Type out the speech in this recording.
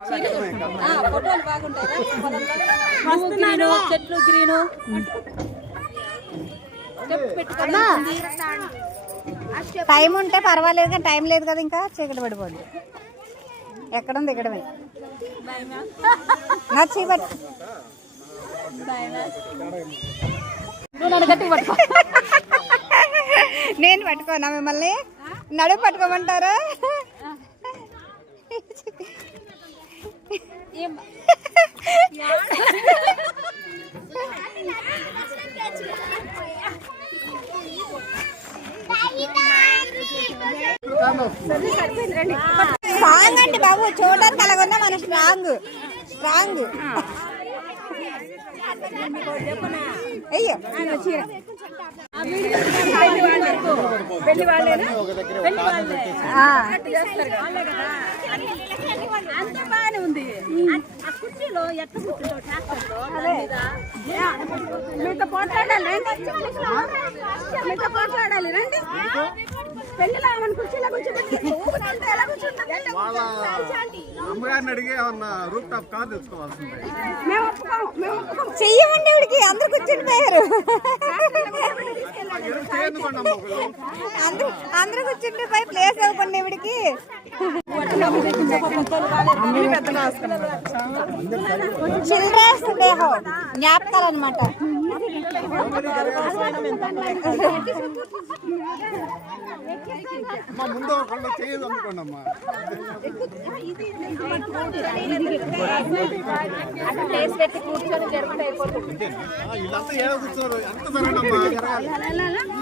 ఫోటోలు బాగుంటాయి. చెట్లు గ్రీను టైం ఉంటే పర్వాలేదు కానీ టైం లేదు కదా, ఇంకా చీకటి పడిపోద్ది. ఎక్కడుంది ఇక్కడమే నచ్చి పట్టు. నేను పట్టుకోనా మిమ్మల్ని? నడుపు పట్టుకోమంటారా? స్ట్రాంగ్ అంటే బాబు చూడడానికి అలాగున్నా మన స్ట్రాంగ్ స్ట్రాంగ్. అయ్యో అంత బాగానే ఉంది. ఆ కుర్చీలో ఎట్ట కూర్చుంటావు ట్రాక్టర్లో? మీతో పోట్లాడాలి, మీతో పోట్లాడాలి రండి. పెళ్లిలో ఆమెను కుర్చీలో కూర్చోబెట్టి ఎలా కూర్చుంటాం? అమ్మగారిని అడిగి ఏమన్నా రూప్ టాప్ కార్ తెచ్చుకోవాల్సింది. చెయ్యమండి ఇవిడికి అందరు కూర్చుని పోయారు. అందరూ కూర్చుంటే పోయి ప్లేస్ ఇవ్వకండి ఇవిడికి. చిల్డ్రన్స్ డే జ్ఞాపకాలు అనమాట. ముందు కళ్ళ చేయదు అనుకోండి అమ్మా. వీళ్ళంతా ఏదో కూర్చోరు. ఎంత జరగండి అమ్మా.